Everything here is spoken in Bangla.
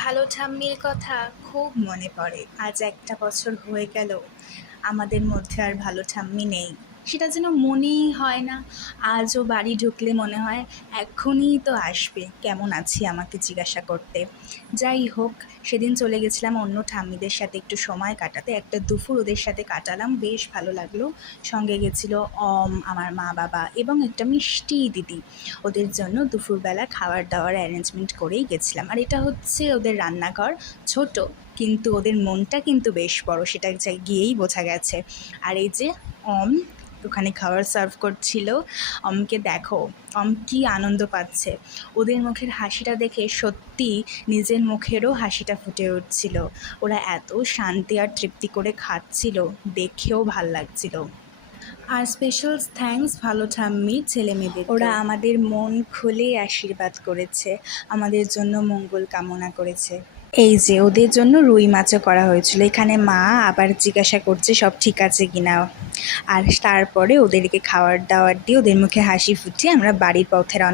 ভালো ঠাম্মির কথা খুব মনে পড়ে। আজ একটা বছর হয়ে গেল আমাদের মধ্যে আর ভালো ঠাম্মি নেই। সেটা যেন মনেই হয় না। আজও বাড়ি ঢুকলে মনে হয় এক্ষুনিই তো আসবে, কেমন আছি আমাকে জিজ্ঞাসা করতে। যাই হোক, সেদিন চলে গেছিলাম অন্য ঠাম্মিদের সাথে একটু সময় কাটাতে। একটা দুপুর ওদের সাথে কাটালাম, বেশ ভালো লাগলো। সঙ্গে গেছিল আমার মা বাবা এবং একটা মিষ্টি দিদি। ওদের জন্য দুপুরবেলা খাবার দাওয়ার অ্যারেঞ্জমেন্ট করেই গেছিলাম। আর এটা হচ্ছে ওদের রান্নাঘর, ছোট কিন্তু ওদের মনটা কিন্তু বেশ বড়, সেটা গিয়েই বোঝা গেছে। আর এই যে অম ওখানে খাবার সার্ভ করছিল। অমকে দেখো, কি আনন্দ পাচ্ছে। ওদের মুখের হাসিটা দেখে সত্যি নিজের মুখেরও হাসিটা ফুটে উঠছিল। ওরা এত শান্তি আর তৃপ্তি করে খাচ্ছিল, দেখেও ভাল লাগছিল। আর স্পেশাল থ্যাঙ্কস ভালো ঠাম্মির ছেলে মেয়েদের, ওরা আমাদের মন খুলে আশীর্বাদ করেছে, আমাদের জন্য মঙ্গল কামনা করেছে। এই যে ওদের জন্য রুই মাছও করা হয়েছিল। এখানে মা আবার জিজ্ঞাসা করছে সব ঠিক আছে কিনা। আর তারপরে ওদেরকে খাবার দাবার দিয়ে ওদের মুখে হাসি ফুটিয়ে আমরা বাড়ির পথে রওনা